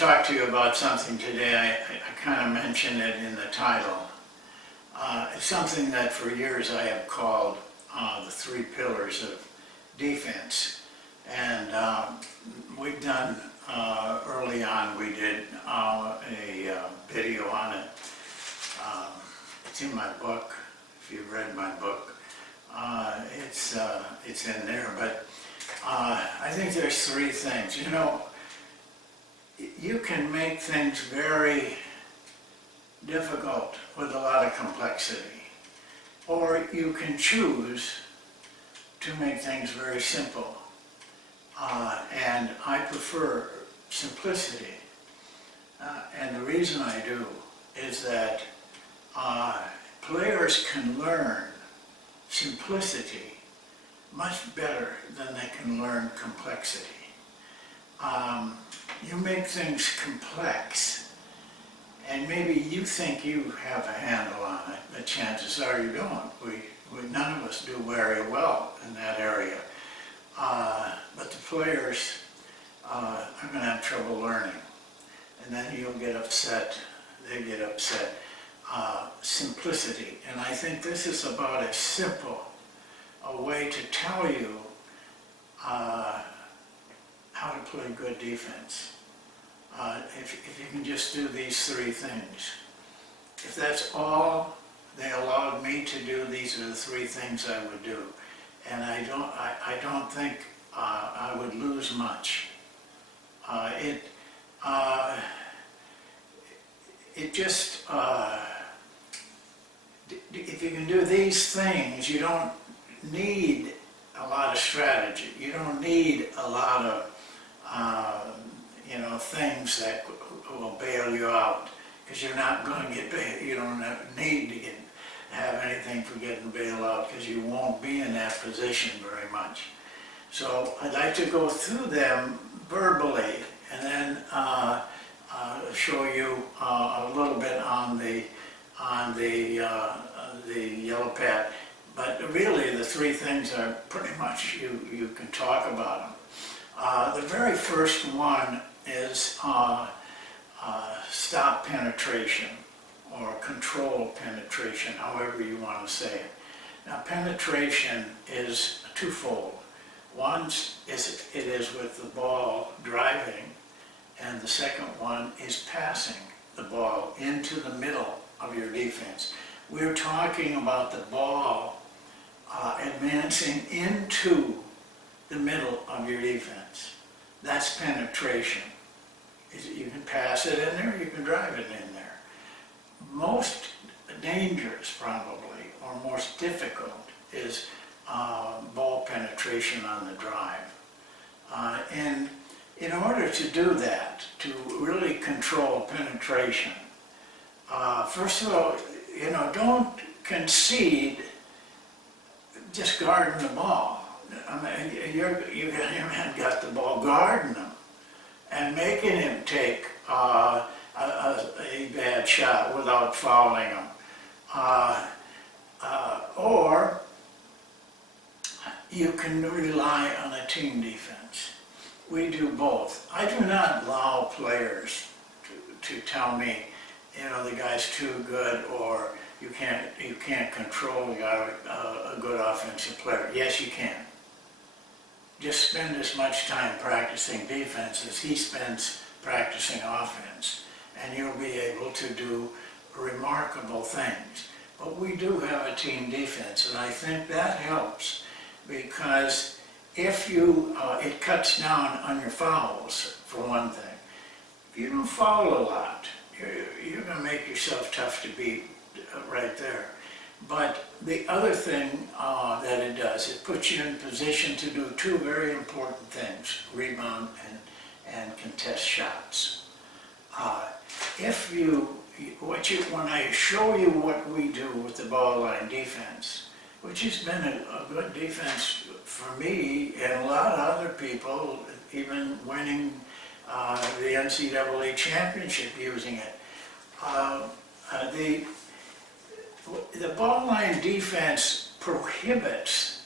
talk to you about something today. I kind of mentioned it in the title. It's something that for years I have called the three pillars of defense. And we've done, early on, we did a video on it. It's in my book, if you've read my book. It's in there, but I think there's three things. You know, you can make things very difficult with a lot of complexity, or you can choose to make things very simple. And I prefer simplicity. And the reason I do is that players can learn simplicity much better than they can learn complexity. You make things complex, and maybe you think you have a handle on it, but chances are you don't. None of us do very well in that area. But the players are going to have trouble learning, and then you'll get upset. They get upset. Simplicity, and I think this is about as simple a way to tell you how to play good defense. If you can just do these three things. If that's all they allowed me to do, these are the three things I would do. And I don't think I would lose much. If you can do these things, you don't need a lot of strategy. You don't need a lot of things that will bail you out, because you're not going to get bailed. You don't need to have anything for getting bailed out, because you won't be in that position very much. So I'd like to go through them verbally, and then show you a little bit on the yellow pad. But really, the three things are pretty much, you can talk about them. The very first one is stop penetration, or control penetration, however you want to say it. Now, penetration is twofold. One is it is with the ball driving, and the second one is passing the ball into the middle of your defense. We're talking about the ball advancing into the middle of your defense. That's penetration. You can pass it in there, you can drive it in there. Most dangerous, probably, or most difficult, is ball penetration on the drive. And in order to do that, to really control penetration, first of all, don't concede just guarding the ball. I mean, your man got the ball, guarding him and making him take a bad shot without fouling him. Or you can rely on a team defense. We do both. I do not allow players to tell me, the guy's too good, or you can't control a good offensive player. Yes, you can. Just spend as much time practicing defense as he spends practicing offense, and you'll be able to do remarkable things. But we do have a team defense, and I think that helps, because if it cuts down on your fouls, for one thing. If you don't foul a lot, you're going to make yourself tough to beat right there. But the other thing that it does, it puts you in position to do two very important things: rebound and contest shots. When I show you what we do with the ball line defense, which has been a good defense for me and a lot of other people, even winning the NCAA championship using it. The ball line defense prohibits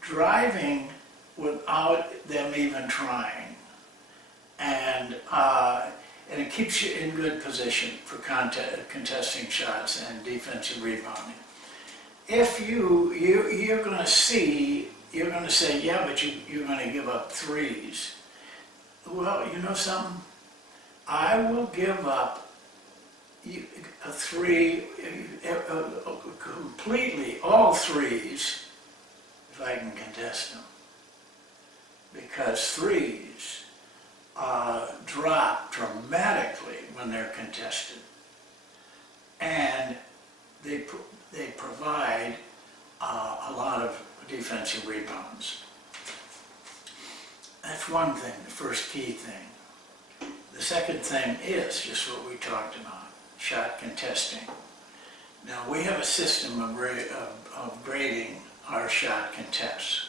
driving without them even trying. And and it keeps you in good position for contesting shots and defensive rebounding. If you're going to say, yeah, but you're going to give up threes. Well, you know something? I will give up a three, completely, all threes, if I can contest them. Because threes drop dramatically when they're contested. And they provide a lot of defensive rebounds. That's one thing, the first key thing. The second thing is just what we talked about, shot contesting. Now we have a system of grading our shot contests.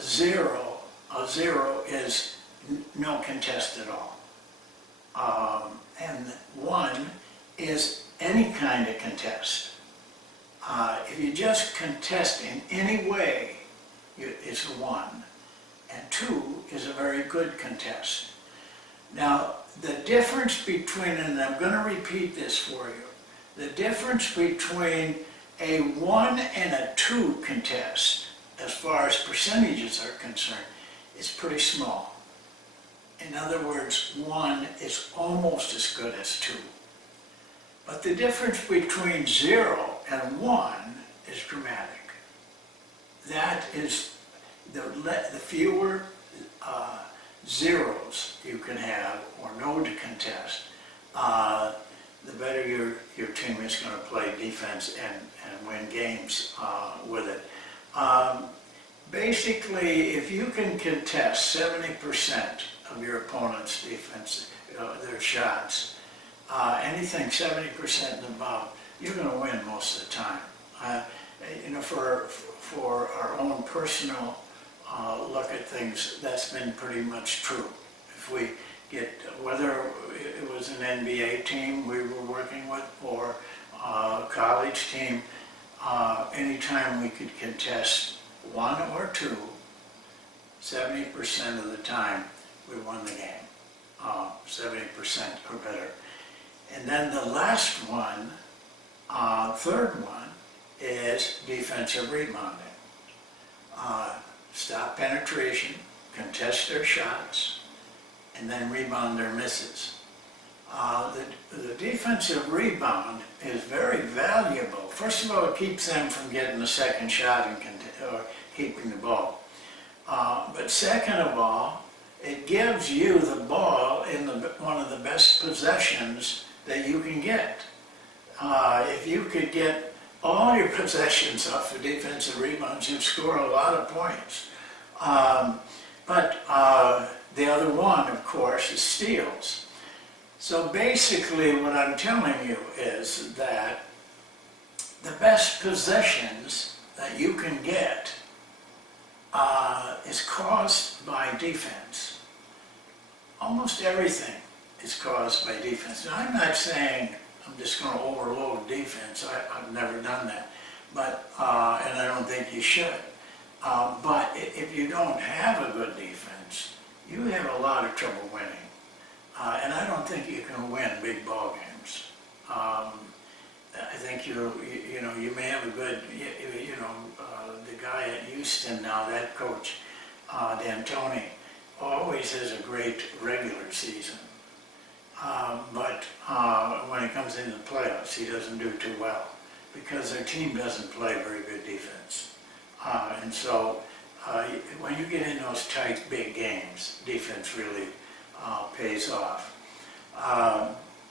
Zero is no contest at all. And 1 is any kind of contest. If you just contest in any way, it's a 1. And 2 is a very good contest. Now, the difference between, and I'm going to repeat this for you, the difference between a 1 and a 2 contest, as far as percentages are concerned, is pretty small. In other words, 1 is almost as good as 2. But the difference between 0 and 1 is dramatic. That is, the fewer zeros you can have, or no to contest, the better your team is going to play defense and win games with it. Basically, if you can contest 70% of your opponent's defense, their shots, anything 70% and above, you're going to win most of the time. For our own personal look at things, that's been pretty much true. If we get, whether it was an NBA team we were working with or a college team, anytime we could contest 1 or 2, 70% of the time we won the game, 70% or better. And then the last one, third one, is defensive rebounding. Stop penetration, contest their shots, and then rebound their misses. The defensive rebound is very valuable. First of all, it keeps them from getting the second shot or keeping the ball. But second of all, it gives you the ball in one of the best possessions that you can get. If you could get all your possessions off of defensive rebounds, you'd score a lot of points. But the other one, of course, is steals. So basically what I'm telling you is that the best possessions that you can get is caused by defense. Almost everything is caused by defense. Now, I'm not saying I'm just going to overload defense. I've never done that, but and I don't think you should. But if you don't have a good defense, you have a lot of trouble winning. And I don't think you can win big ball games. I think you may have a good, the guy at Houston now, that coach, D'Antoni, always has a great regular season. But when it comes into the playoffs, he doesn't do too well because their team doesn't play very good defense. And so when you get in those tight, big games, defense really pays off.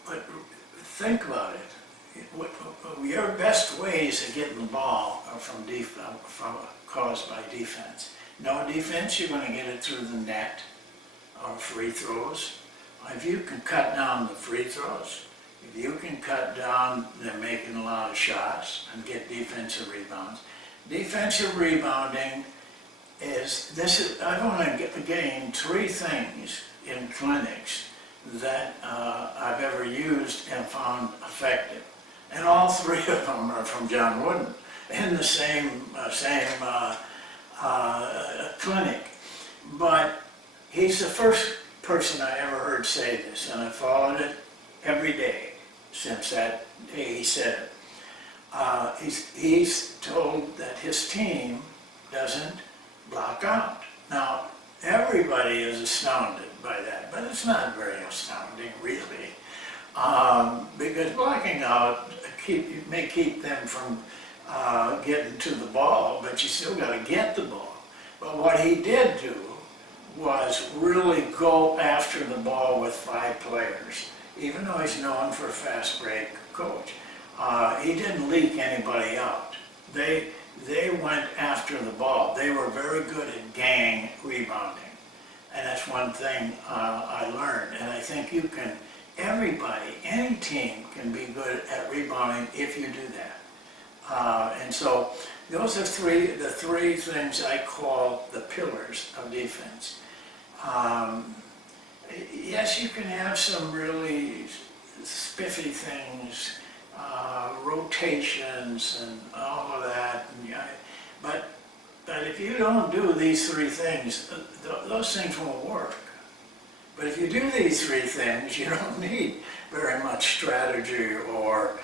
But think about it. Your best ways of getting the ball are from caused by defense. No defense, you're going to get it through the net or free throws. If you can cut down the free throws, if you can cut down them making a lot of shots and get defensive rebounds. Defensive rebounding I've only gained 3 things in clinics that I've ever used and found effective. And all 3 of them are from John Wooden in the same clinic. But he's the first person I ever heard say this, and I followed it every day since that day he said it. He's told that his team doesn't block out. Now, everybody is astounded by that, but it's not very astounding, really, because blocking out may keep them from getting to the ball, but you still got to get the ball. But what he did do was really go after the ball with 5 players, even though he's known for a fast break coach. He didn't leak anybody out. They went after the ball. They were very good at gang rebounding. And that's one thing I learned. And I think you can, everybody, any team can be good at rebounding if you do that. And so those are the three things I call the pillars of defense. Yes, you can have some really spiffy things, rotations and all of that, but if you don't do these 3 things, those things won't work. But if you do these 3 things, you don't need very much strategy or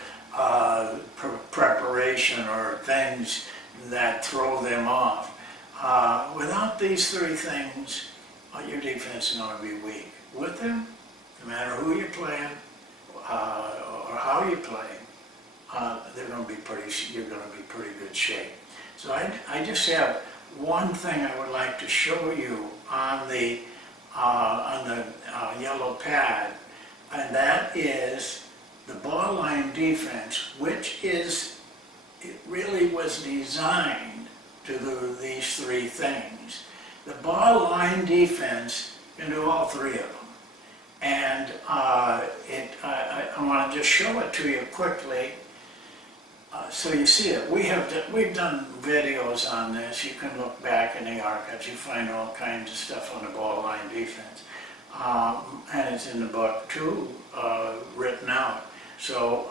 preparation or things that throw them off. Without these 3 things, your defense is going to be weak. With them, no matter who you're playing or how you're playing, you're going to be pretty good shape. So I just have one thing I would like to show you on the yellow pad, and that is the ball line defense, which it really was designed to do these 3 things. The ball line defense can do all 3 of them. And I want to just show it to you quickly so you see it. We've done videos on this. You can look back in the archives. You find all kinds of stuff on the ball line defense. And it's in the book too, written out. So,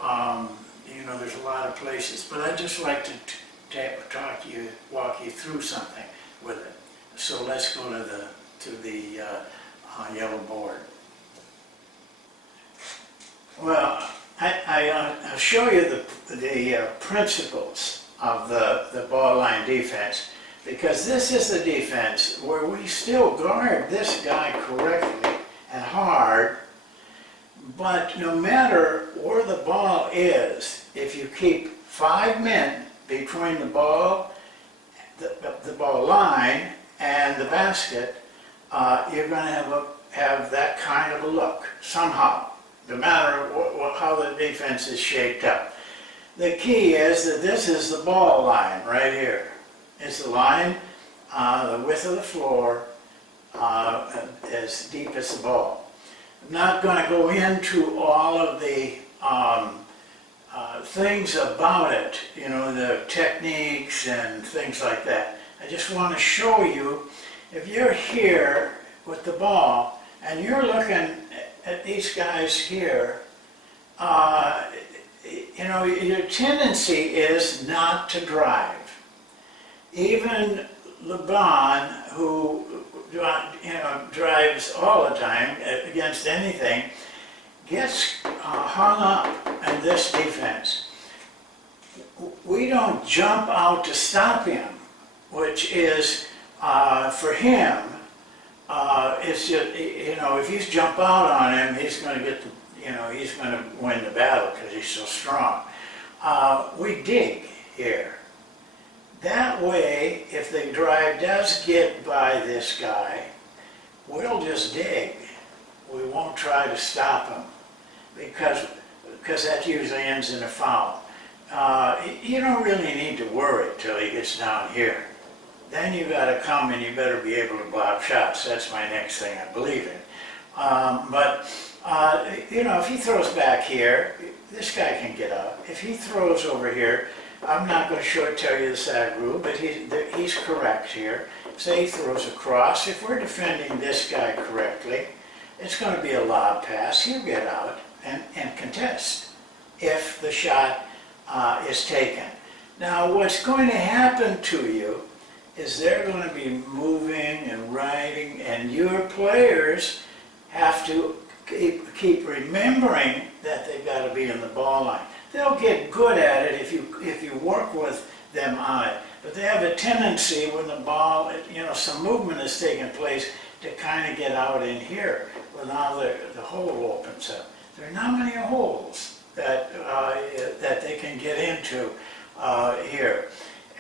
there's a lot of places. But I'd just like to walk you through something with it. So let's go to the yellow board. Well, I'll show you the principles of the ball line defense, because this is the defense where we still guard this guy correctly and hard, but no matter where the ball is, if you keep 5 men between the ball line and the basket, you're going to have that kind of a look somehow, no matter how the defense is shaped up. The key is that this is the ball line right here. It's the line, the width of the floor, as deep as the ball. I'm not going to go into all of the things about it, the techniques and things like that. I just want to show you, if you're here with the ball and you're looking at these guys here, your tendency is not to drive. Even LeBron, who drives all the time against anything, gets hung up in this defense. We don't jump out to stop him, which is, for him, it's just, if you jump out on him, he's going to get he's going to win the battle because he's so strong. We dig here. That way, if the drive does get by this guy, we'll just dig. We won't try to stop him because that usually ends in a foul. You don't really need to worry till he gets down here. Then you got to come and you better be able to block shots. That's my next thing I believe in. If he throws back here, this guy can get up. If he throws over here, I'm not going to tell you the side rule, but he's correct here. Say he throws across. If we're defending this guy correctly, it's going to be a lob pass. He'll get out and contest if the shot is taken. Now, what's going to happen to you is they're going to be moving and riding, and your players have to keep remembering that they've got to be in the ball line. They'll get good at it if you work with them on it, but they have a tendency when the ball, some movement is taking place to kind of get out in here. Well, now the hole opens up. There are not many holes that they can get into here.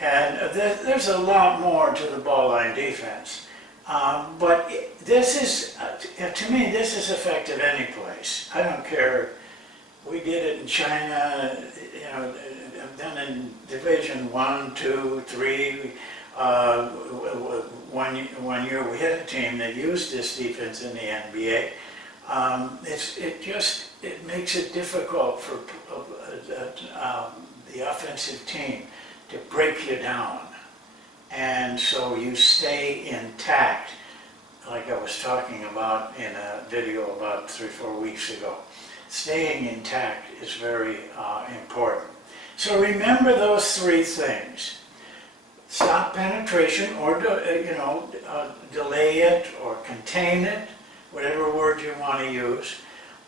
And there's a lot more to the ball line defense. But this is, to me, this is effective any place. I don't care. We did it in China, then in Division 1, 2, 3. One year we had a team that used this defense in the NBA. It makes it difficult for the offensive team to break you down. And so you stay intact, like I was talking about in a video about 3 or 4 weeks ago. Staying intact is very important. So remember those 3 things. Stop penetration, or delay it, or contain it, whatever word you want to use.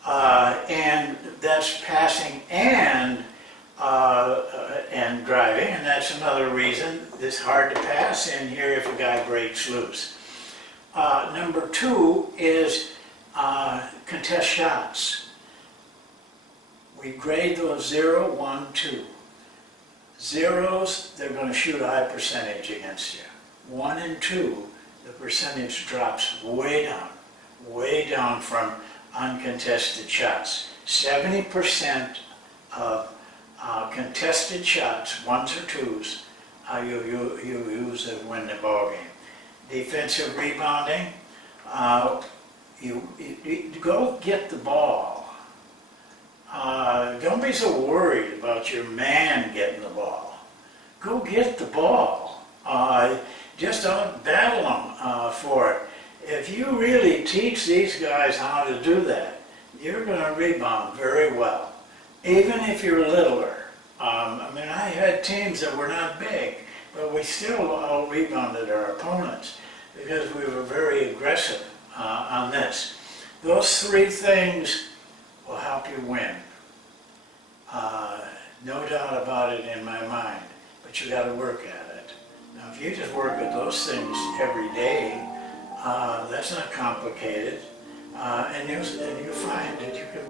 And that's passing and driving, and that's another reason it's hard to pass in here if a guy breaks loose. Number 2 is contest shots. We grade those 0, 1, 2. Zeros, they're going to shoot a high percentage against you. 1 and 2, the percentage drops way down from uncontested shots. 70% of contested shots, 1s or 2s, you use to win the ball game. Defensive rebounding, you go get the ball. Don't be so worried about your man getting the ball. Go get the ball. Just don't battle them for it. If you really teach these guys how to do that, you're going to rebound very well, even if you're littler. I had teams that were not big, but we still all rebounded our opponents because we were very aggressive on this. Those 3 things will help you win. No doubt about it in my mind, but you got to work at it. Now, if you just work at those things every day, that's not complicated, and you'll find that you can